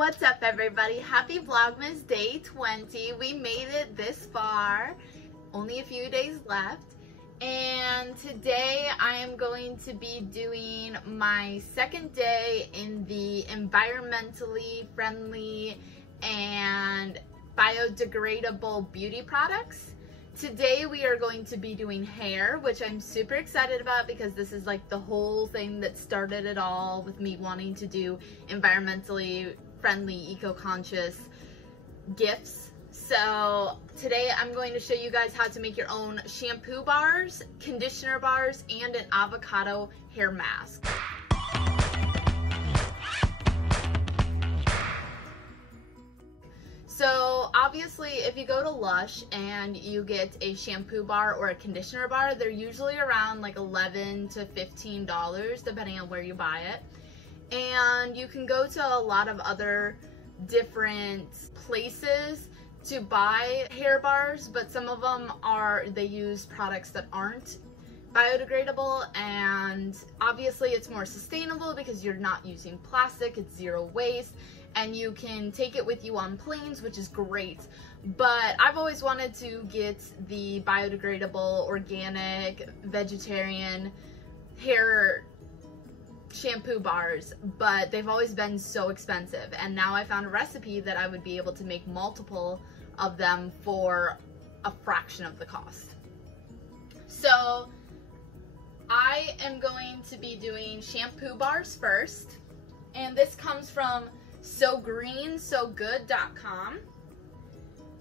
What's up, everybody? Happy Vlogmas Day 20. We made it this far. Only a few days left. And today I am going to be doing my second day in the environmentally friendly and biodegradable beauty products. Today we are going to be doing hair, which I'm super excited about because this is like the whole thing that started it all with me wanting to do environmentally friendly, eco-conscious gifts. So today I'm going to show you guys how to make your own shampoo bars, conditioner bars, and an avocado hair mask. So obviously if you go to Lush and you get a shampoo bar or a conditioner bar, they're usually around like $11 to $15 depending on where you buy it. And you can go to a lot of other different places to buy hair bars, but some of them they use products that aren't biodegradable, and obviously it's more sustainable because you're not using plastic, it's zero waste, and you can take it with you on planes, which is great. But I've always wanted to get the biodegradable, organic, vegetarian hair shampoo bars, but they've always been so expensive, and now I found a recipe that I would be able to make multiple of them for a fraction of the cost. So I am going to be doing shampoo bars first, and this comes from SoGreenSoGood.com.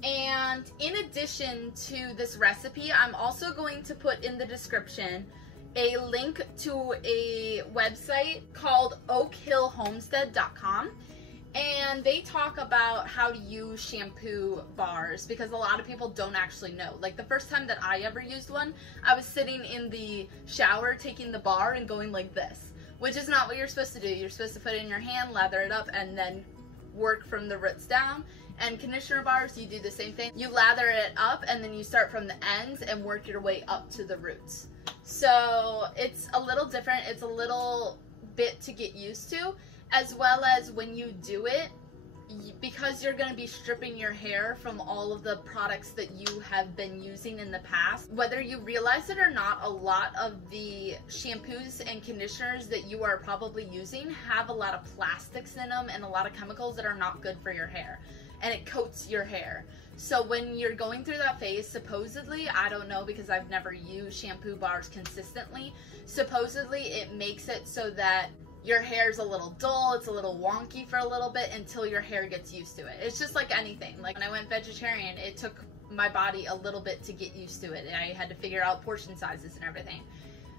And in addition to this recipe, I'm also going to put in the description a link to a website called OakHillHomestead.com, and they talk about how to use shampoo bars because a lot of people don't actually know. Like the first time that I ever used one, I was sitting in the shower taking the bar and going like this, which is not what you're supposed to do. You're supposed to put it in your hand, lather it up, and then work from the roots down. And conditioner bars, you do the same thing. You lather it up and then you start from the ends and work your way up to the roots. So it's a little different. It's a little bit to get used to, as well as when you do it, because you're going to be stripping your hair from all of the products that you have been using in the past. Whether you realize it or not, a lot of the shampoos and conditioners that you are probably using have a lot of plastics in them and a lot of chemicals that are not good for your hair, and it coats your hair. So when you're going through that phase, supposedly, I don't know because I've never used shampoo bars consistently, supposedly it makes it so that your hair's a little dull, it's a little wonky for a little bit until your hair gets used to it. It's just like anything. Like when I went vegetarian, it took my body a little bit to get used to it, and I had to figure out portion sizes and everything.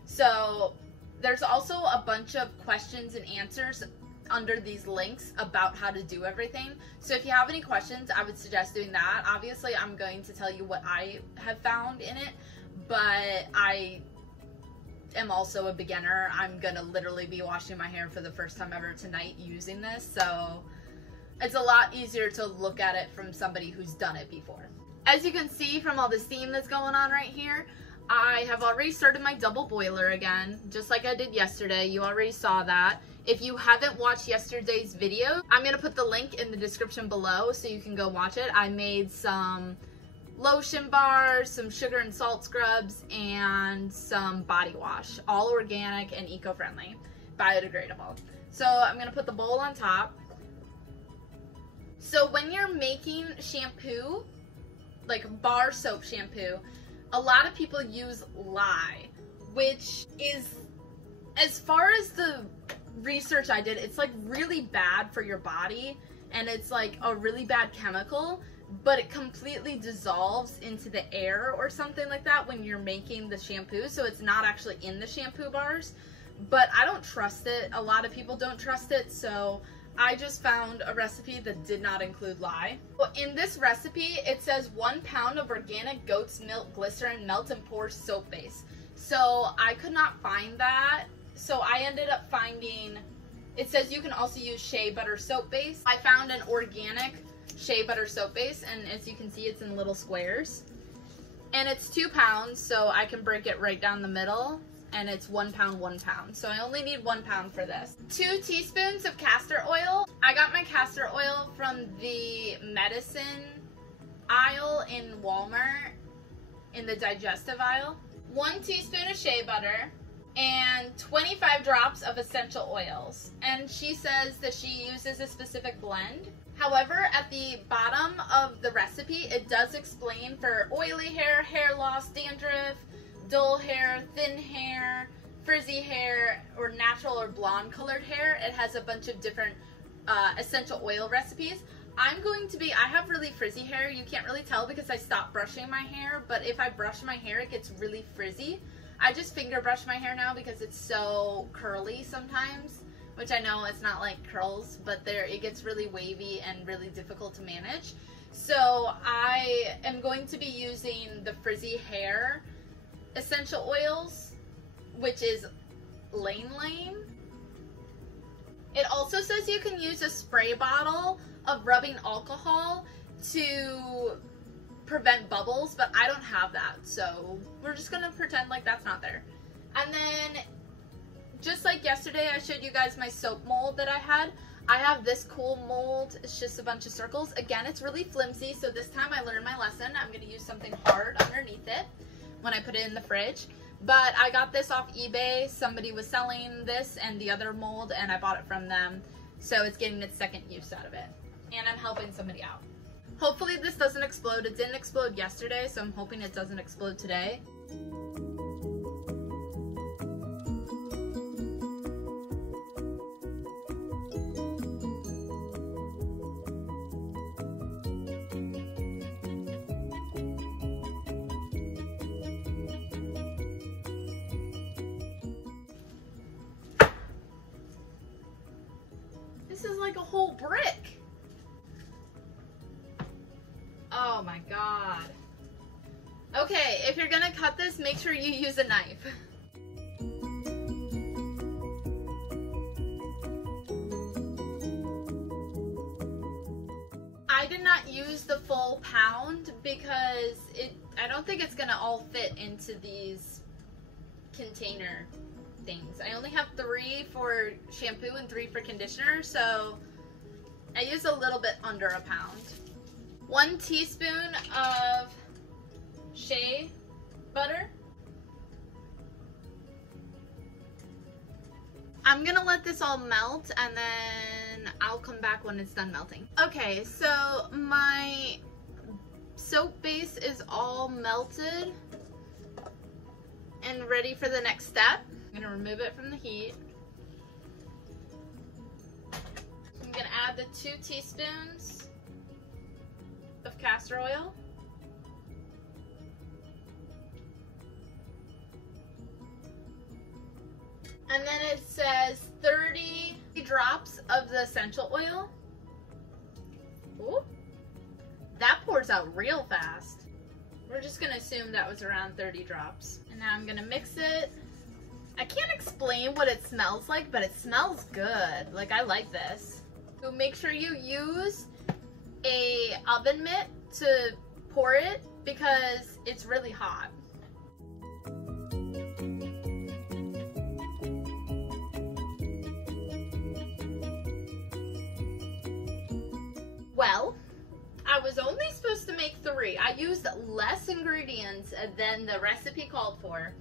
So there's also a bunch of questions and answers under these links about how to do everything. So if you have any questions, I would suggest doing that. Obviously, I'm going to tell you what I have found in it, but I am also a beginner. I'm gonna literally be washing my hair for the first time ever tonight using this, so it's a lot easier to look at it from somebody who's done it before. As you can see from all the steam that's going on right here, I have already started my double boiler again, just like I did yesterday. You already saw that. If you haven't watched yesterday's video, I'm gonna put the link in the description below so you can go watch it. I made some lotion bars, some sugar and salt scrubs, and some body wash, all organic and eco-friendly, biodegradable. So I'm gonna put the bowl on top. So when you're making shampoo, like bar soap shampoo, a lot of people use lye, which is, as far as the research I did, it's like really bad for your body, and it's like a really bad chemical, but it completely dissolves into the air or something like that when you're making the shampoo, so it's not actually in the shampoo bars. But I don't trust it. A lot of people don't trust it, so I just found a recipe that did not include lye. Well, in this recipe, it says 1 pound of organic goat's milk glycerin melt and pour soap base. So I could not find that, so I ended up finding, it says you can also use shea butter soap base. I found an organic shea butter soap base, and as you can see, it's in little squares, and it's 2 pounds, so I can break it right down the middle, and it's 1 pound, 1 pound. So I only need 1 pound for this. 2 teaspoons of castor oil, I got my castor oil from the medicine aisle in Walmart, in the digestive aisle. 1 teaspoon of shea butter and 25 drops of essential oils. And she says that she uses a specific blend. However, at the bottom of the recipe, it does explain for oily hair, hair loss, dandruff, dull hair, thin hair, frizzy hair, or natural or blonde colored hair. It has a bunch of different essential oil recipes. I have really frizzy hair. You can't really tell because I stopped brushing my hair, but if I brush my hair, it gets really frizzy. I just finger brush my hair now because it's so curly sometimes, which I know it's not like curls, but it gets really wavy and really difficult to manage. So I am going to be using the frizzy hair essential oils, which is Lane Lane. It also says you can use a spray bottle of rubbing alcohol to prevent bubbles, but I don't have that, so we're just gonna pretend like that's not there. And then, just like yesterday, I showed you guys my soap mold that I had. I have this cool mold. It's just a bunch of circles. Again, it's really flimsy, so this time I learned my lesson. I'm gonna use something hard underneath it when I put it in the fridge. But I got this off eBay. Somebody was selling this and the other mold, and I bought it from them. So it's getting its second use out of it. And I'm helping somebody out. Hopefully this doesn't explode. It didn't explode yesterday, so I'm hoping it doesn't explode today. This is like a whole brick. Oh my god. Okay, if you're gonna cut this, make sure you use a knife. I did not use the full pound because I don't think it's gonna all fit into these container things. I only have 3 for shampoo and 3 for conditioner, so I used a little bit under a pound. 1 teaspoon of shea butter. I'm gonna let this all melt and then I'll come back when it's done melting. Okay, so my soap base is all melted and ready for the next step. I'm gonna remove it from the heat. I'm gonna add the 2 teaspoons of castor oil. And then it says 30 drops of the essential oil. Ooh, that pours out real fast. We're just gonna assume that was around 30 drops. And now I'm gonna mix it. I can't explain what it smells like, but it smells good. Like, I like this. So make sure you use a oven mitt to pour it because it's really hot. Well, I was only supposed to make 3. I used less ingredients than the recipe called for.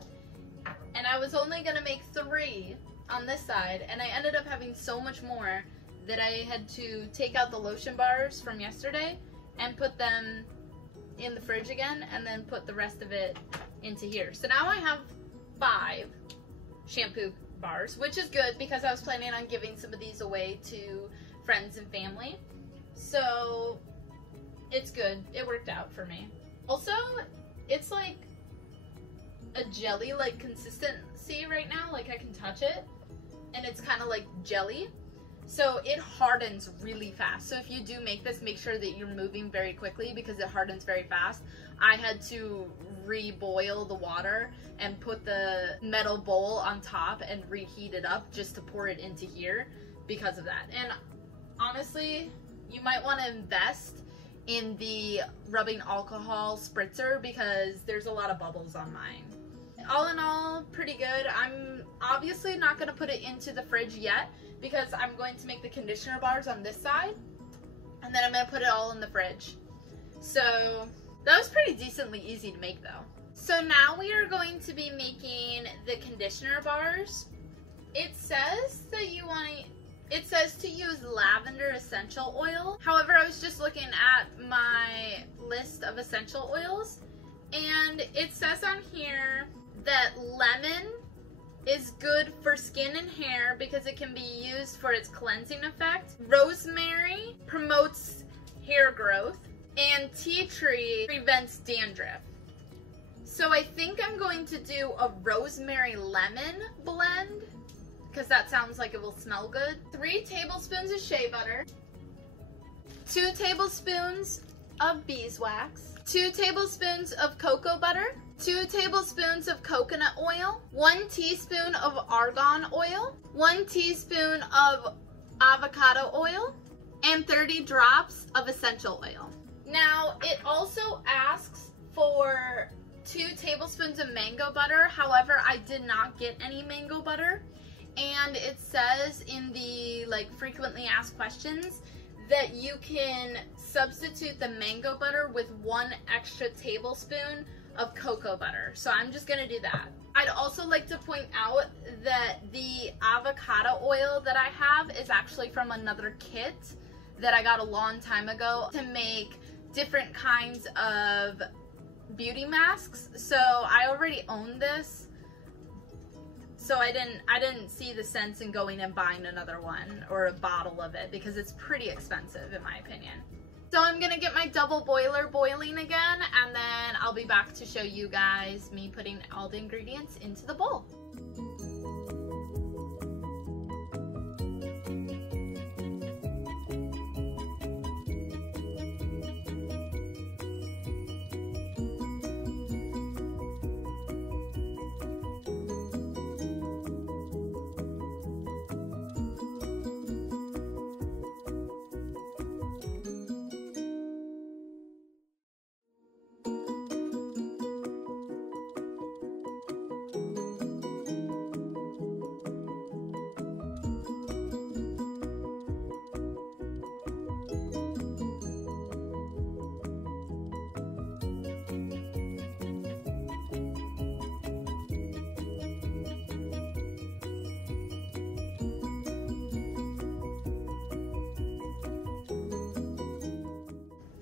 And I was only gonna make 3 on this side, and I ended up having so much more that I had to take out the lotion bars from yesterday and put them in the fridge again, and then put the rest of it into here. So now I have 5 shampoo bars, which is good because I was planning on giving some of these away to friends and family. So it's good. It worked out for me. Also, it's like a jelly-like consistency right now. Like, I can touch it and it's kind of like jelly, so it hardens really fast. So if you do make this, make sure that you're moving very quickly because it hardens very fast. I had to re-boil the water and put the metal bowl on top and reheat it up just to pour it into here because of that. And honestly, you might want to invest in the rubbing alcohol spritzer because there's a lot of bubbles on mine. All in all, pretty good. I'm obviously not going to put it into the fridge yet because I'm going to make the conditioner bars on this side, and then I'm going to put it all in the fridge. So that was pretty decently easy to make though. So now we are going to be making the conditioner bars. It says that it says to use lavender essential oil. However, I was just looking at my list of essential oils, and it says on here that lemon is good for skin and hair because it can be used for its cleansing effect. Rosemary promotes hair growth, and tea tree prevents dandruff. So I think I'm going to do a rosemary lemon blend because that sounds like it will smell good. 3 tablespoons of shea butter, 2 tablespoons of beeswax, 2 tablespoons of cocoa butter, 2 tablespoons of coconut oil, 1 teaspoon of argan oil, 1 teaspoon of avocado oil, and 30 drops of essential oil. Now, it also asks for 2 tablespoons of mango butter. However, I did not get any mango butter. And it says in the frequently asked questions that you can substitute the mango butter with 1 extra tablespoon of cocoa butter. So I'm just gonna do that. I'd also like to point out that the avocado oil that I have is actually from another kit that I got a long time ago to make different kinds of beauty masks. So I already own this. So I didn't see the sense in going and buying another one or a bottle of it because it's pretty expensive in my opinion. So I'm gonna get my double boiler boiling again, and then I'll be back to show you guys me putting all the ingredients into the bowl.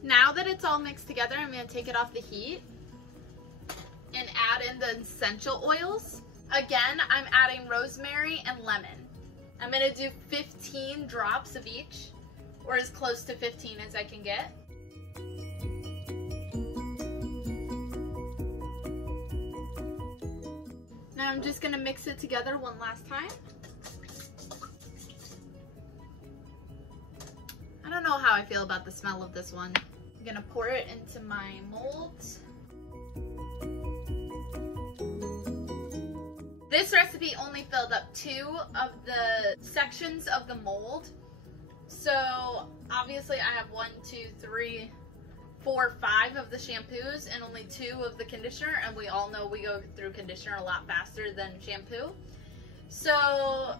Now that it's all mixed together, I'm going to take it off the heat and add in the essential oils. Again, I'm adding rosemary and lemon. I'm going to do 15 drops of each, or as close to 15 as I can get. Now I'm just going to mix it together one last time. I don't know how I feel about the smell of this one. I'm gonna pour it into my molds. This recipe only filled up 2 of the sections of the mold. So obviously I have 1, 2, 3, 4, 5 of the shampoos and only 2 of the conditioner, and we all know we go through conditioner a lot faster than shampoo. So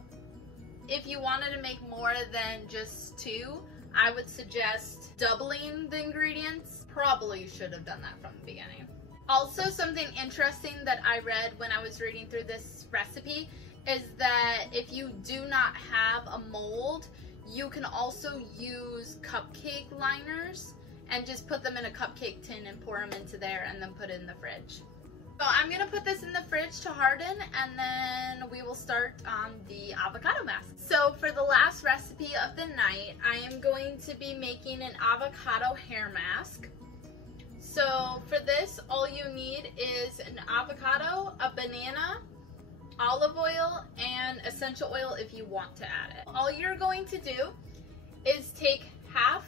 if you wanted to make more than just 2, I would suggest doubling the ingredients. Probably should have done that from the beginning. Also, something interesting that I read when I was reading through this recipe is that if you do not have a mold, you can also use cupcake liners and just put them in a cupcake tin and pour them into there and then put it in the fridge. So I'm gonna put this in the fridge to harden, and then we will start on the avocado mask. So for the last recipe of the night, I am going to be making an avocado hair mask. So for this, all you need is an avocado, a banana, olive oil, and essential oil if you want to add it. All you're going to do is take half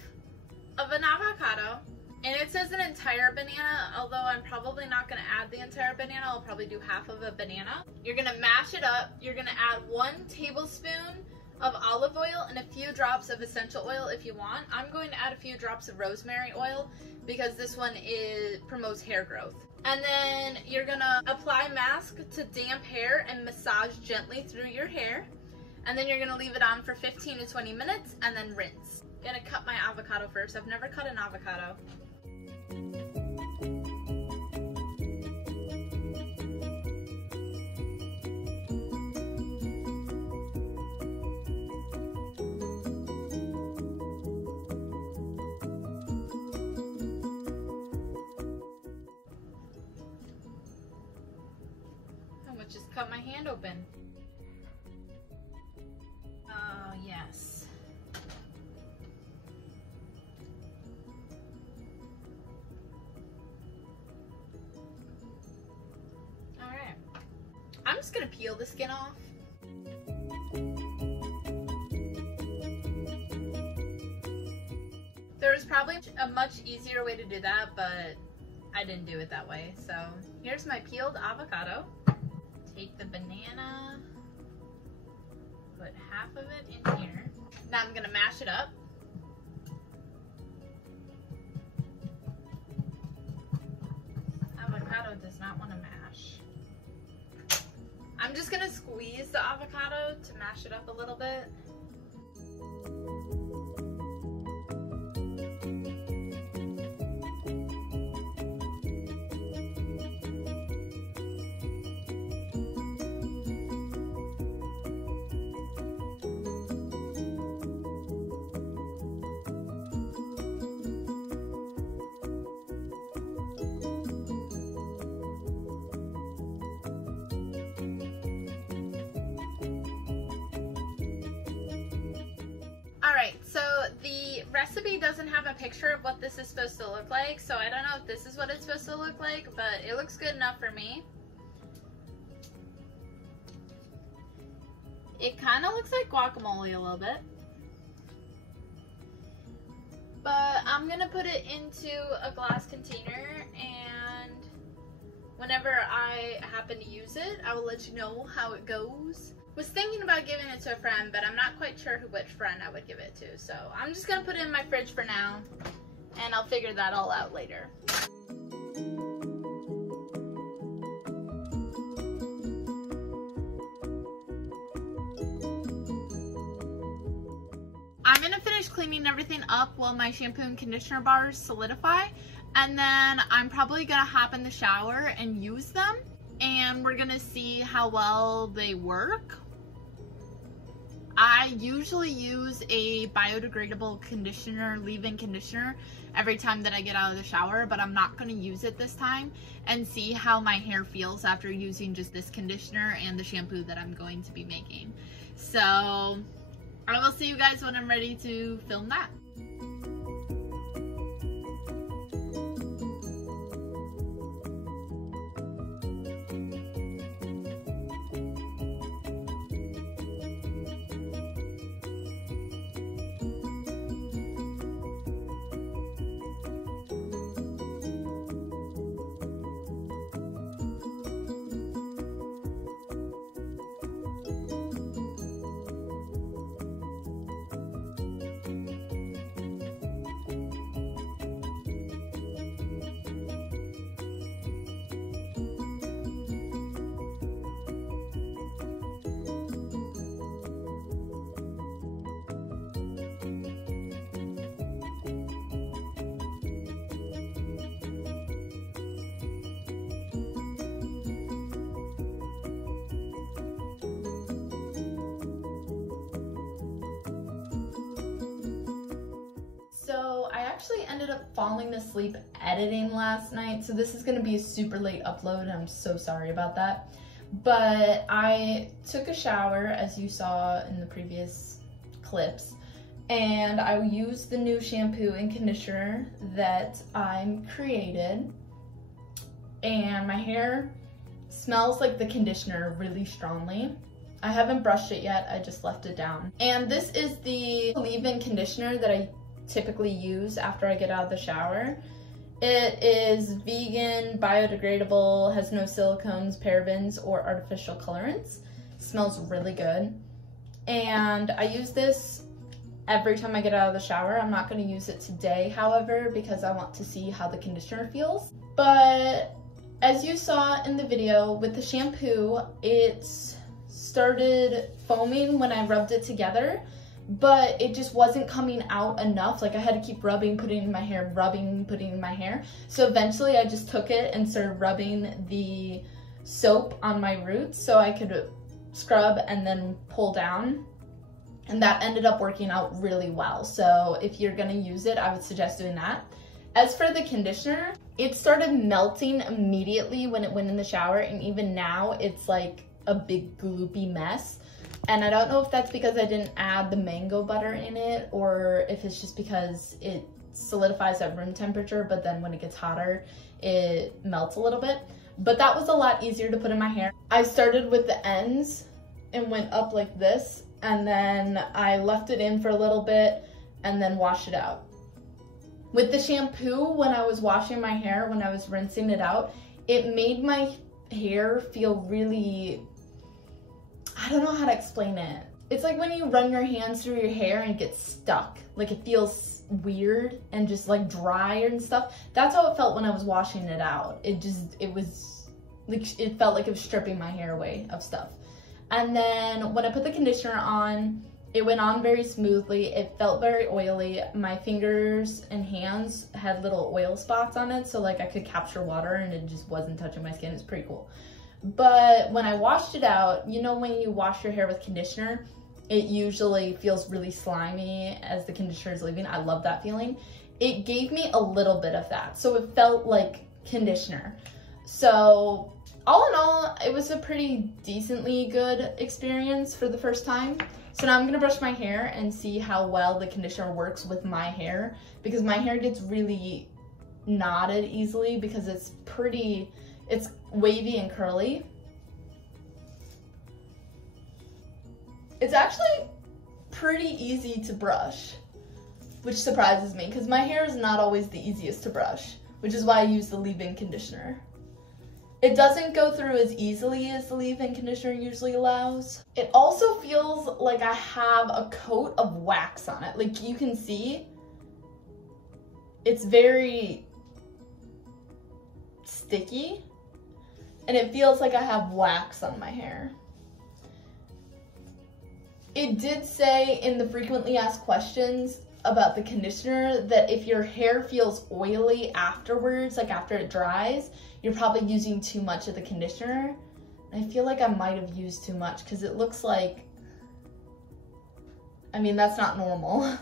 of an avocado, and it says an entire banana, although I'm probably not going to add the entire banana. I'll probably do half of a banana. You're going to mash it up. You're going to add 1 tablespoon of olive oil and a few drops of essential oil if you want. I'm going to add a few drops of rosemary oil because this one promotes hair growth. And then you're going to apply mask to damp hair and massage gently through your hair. And then you're gonna leave it on for 15 to 20 minutes and then rinse. Gonna cut my avocado first. I've never cut an avocado. Just cut my hand open. Oh, yes. All right. I'm just gonna peel the skin off. There was probably a much easier way to do that, but I didn't do it that way. So here's my peeled avocado. Take the banana, put half of it in here. Now I'm gonna mash it up. Avocado does not want to mash. I'm just gonna squeeze the avocado to mash it up a little bit. Alright, so the recipe doesn't have a picture of what this is supposed to look like, so I don't know if this is what it's supposed to look like, but it looks good enough for me. It kind of looks like guacamole a little bit. But I'm going to put it into a glass container, and whenever I happen to use it, I will let you know how it goes. Was thinking about giving it to a friend, but I'm not quite sure which friend I would give it to. So I'm just gonna put it in my fridge for now, and I'll figure that all out later. I'm gonna finish cleaning everything up while my shampoo and conditioner bars solidify, and then I'm probably gonna hop in the shower and use them, and we're gonna see how well they work. I usually use a biodegradable conditioner, leave-in conditioner, every time that I get out of the shower, but I'm not going to use it this time, and see how my hair feels after using just this conditioner and the shampoo that I'm going to be making. So I will see you guys when I'm ready to film that. So I actually ended up falling asleep editing last night, so this is going to be a super late upload, and I'm so sorry about that. But I took a shower, as you saw in the previous clips, and I used the new shampoo and conditioner that I created, and my hair smells like the conditioner really strongly. I haven't brushed it yet, I just left it down. And this is the leave-in conditioner that I typically use after I get out of the shower. It is vegan, biodegradable, has no silicones, parabens, or artificial colorants. Smells really good. And I use this every time I get out of the shower. I'm not going to use it today, however, because I want to see how the conditioner feels. But as you saw in the video with the shampoo, it started foaming when I rubbed it together, but it just wasn't coming out enough. Like I had to keep rubbing, putting in my hair, rubbing, putting in my hair. So eventually I just took it and started rubbing the soap on my roots so I could scrub and then pull down. And that ended up working out really well. So if you're gonna use it, I would suggest doing that. As for the conditioner, it started melting immediately when it went in the shower, and even now it's like a big gloopy mess. And I don't know if that's because I didn't add the mango butter in it, or if it's just because it solidifies at room temperature, but then when it gets hotter, it melts a little bit. But that was a lot easier to put in my hair. I started with the ends and went up like this, and then I left it in for a little bit and then washed it out. With the shampoo, when I was washing my hair, when I was rinsing it out, it made my hair feel really, I don't know how to explain it. It's like when you run your hands through your hair and it gets stuck. Like it feels weird and just like dry and stuff. That's how it felt when I was washing it out. It was like, it felt like it was stripping my hair away of stuff. And then when I put the conditioner on, it went on very smoothly. It felt very oily. My fingers and hands had little oil spots on it, so like I could capture water and it just wasn't touching my skin. It's pretty cool. But when I washed it out, you know when you wash your hair with conditioner, it usually feels really slimy as the conditioner is leaving. I love that feeling. It gave me a little bit of that, so it felt like conditioner. So all in all, it was a pretty decently good experience for the first time. So now I'm gonna brush my hair and see how well the conditioner works with my hair, because my hair gets really knotted easily because it's wavy and curly. It's actually pretty easy to brush, which surprises me because my hair is not always the easiest to brush, which is why I use the leave-in conditioner. It doesn't go through as easily as the leave-in conditioner usually allows. It also feels like I have a coat of wax on it. Like you can see, it's very sticky and it feels like I have wax on my hair. It did say in the frequently asked questions about the conditioner that if your hair feels oily afterwards, like after it dries, you're probably using too much of the conditioner. I feel like I might have used too much because it looks like, I mean, that's not normal.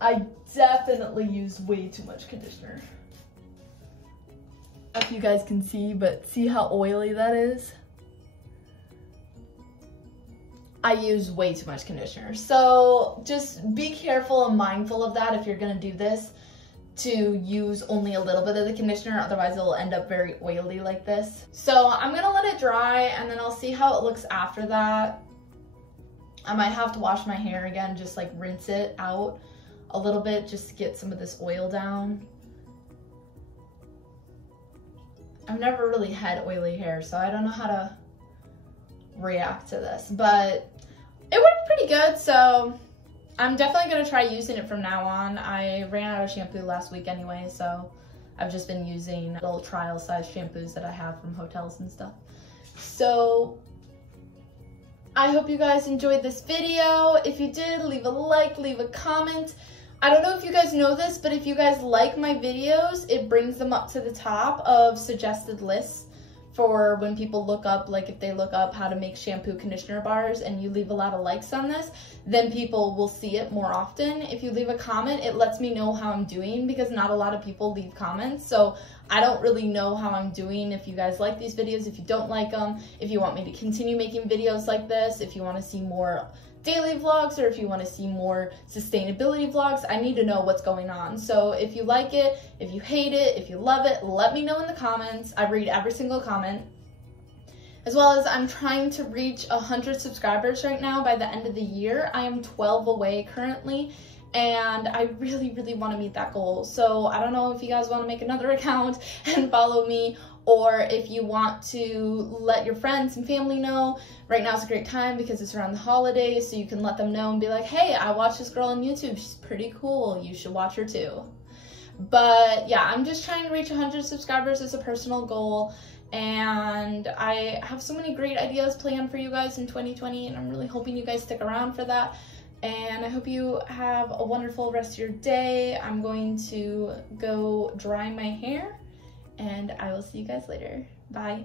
I definitely used way too much conditioner. I don't know if you guys can see, but see how oily that is? I use way too much conditioner. So just be careful and mindful of that if you're gonna do this, to use only a little bit of the conditioner, otherwise it'll end up very oily like this. So I'm gonna let it dry and then I'll see how it looks after that. I might have to wash my hair again, just like rinse it out a little bit just to get some of this oil down. I've never really had oily hair, so I don't know how to react to this, but it worked pretty good, so I'm definitely gonna try using it from now on. I ran out of shampoo last week anyway, so I've just been using little trial size shampoos that I have from hotels and stuff. So I hope you guys enjoyed this video. If you did, leave a like, leave a comment. I don't know if you guys know this, but if you guys like my videos, it brings them up to the top of suggested lists for when people look up, like if they look up how to make shampoo conditioner bars and you leave a lot of likes on this, then people will see it more often. If you leave a comment, it lets me know how I'm doing because not a lot of people leave comments. So I don't really know how I'm doing, if you guys like these videos, if you don't like them, if you want me to continue making videos like this, if you want to see more daily vlogs, or if you want to see more sustainability vlogs. I need to know what's going on. So if you like it, if you hate it, if you love it, let me know in the comments. I read every single comment. As well as I'm trying to reach 100 subscribers right now by the end of the year. I am 12 away currently, and I really, really want to meet that goal. So I don't know if you guys want to make another account and follow me, or if you want to let your friends and family know. Right now is a great time because it's around the holidays, so you can let them know and be like, hey, I watch this girl on YouTube, she's pretty cool, you should watch her too. But yeah, I'm just trying to reach 100 subscribers as a personal goal, And I have so many great ideas planned for you guys in 2020, and I'm really hoping you guys stick around for that. And I hope you have a wonderful rest of your day. I'm going to go dry my hair, and I will see you guys later. Bye.